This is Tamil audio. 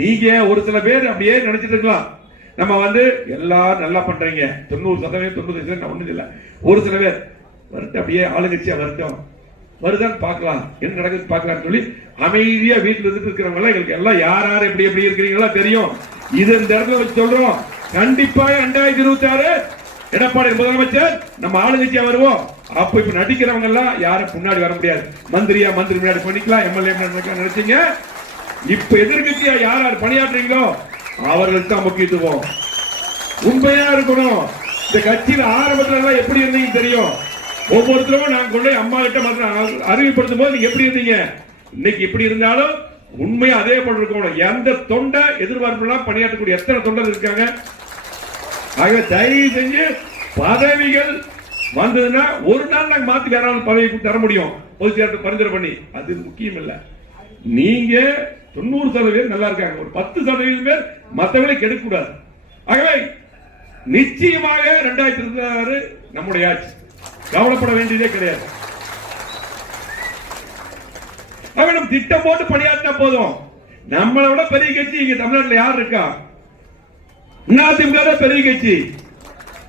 நீங்க ஒரு சில பேர் அப்படியே நினைச்சிட்டு இருக்கலாம், நம்ம எல்லாரும் நல்லா பண்றீங்க 90% 90% ஒண்ணும் இல்ல. ஒரு சில பேர் வரட்டும், அப்படியே ஆளுங்கட்சியா வரட்டும், வருதான்னு பார்க்கலாம், என்ன நடக்குது பார்க்கலாம்னு சொல்லி அமைதியா வீட்டுல இருந்துட்டு இருக்கிறவங்க எல்லாம் எங்களுக்கு எல்லாம் யார் யார் எப்படி எப்படி இருக்கிறீங்களா தெரியும். இது இந்த இடத்துல வச்சு சொல்றோம். கண்டிப்பா 2026 எடப்பாடி முதலமைச்சர் நம்ம ஆளுங்கட்சியா வருவோம். அப்ப இப்ப நடிக்கிறவங்க எல்லாம் யாரும் முன்னாடி வர முடியாது. மந்திரியா மந்திரி முன்னாடி பண்ணிக்கலாம், எம்எல்ஏ நினைச்சீங்க. இப்ப எதிர்கட்சியா யார் யார் பணியாற்றுறீங்களோ அவர்களுக்கு தான் முக்கியத்துவம். உண்மையா இருக்கணும். இந்த கட்சியில ஆரம்பத்துல எப்படி இருந்தீங்க தெரியும். ஒவ்வொருத்தரும் நாங்க கொண்டு அம்மா கிட்ட அறிவிப்படுத்தும் போது நீங்க எப்படி இருந்தீங்க, இன்னைக்கு எப்படி இருந்தாலும் உண்மையா அதே போல இருக்கணும். எந்த தொண்டை எதிர்பார்ப்பு பணியாற்றக்கூடிய எத்தனை தொண்டர் இருக்காங்க. ஆகவே தயவு செஞ்சு பதவிகள் வந்ததுன்னா ஒரு நாள் நாங்க மாத்தி வேற பதவி தர முடியும், பொதுச் செயலாளர் பரிந்துரை பண்ணி. அது முக்கியம் இல்ல. நீங்க 90% பேர் நல்லா இருக்காங்க, ஒரு 10% பேர் மத்தவங்களை கெடுக்க கூடாது. ஆகவே நிச்சயமாக 2026 நம்முடைய ஆட்சி, கவலைப்பட வேண்டியதே கிடையாது. நம்ம திட்டம் போட்டு பணியாற்றினா போதும். நம்மளை விட பெரிய கட்சி இங்க தமிழ்நாட்டில் யார் இருக்கா? அதிமுக பெரிய கட்சி.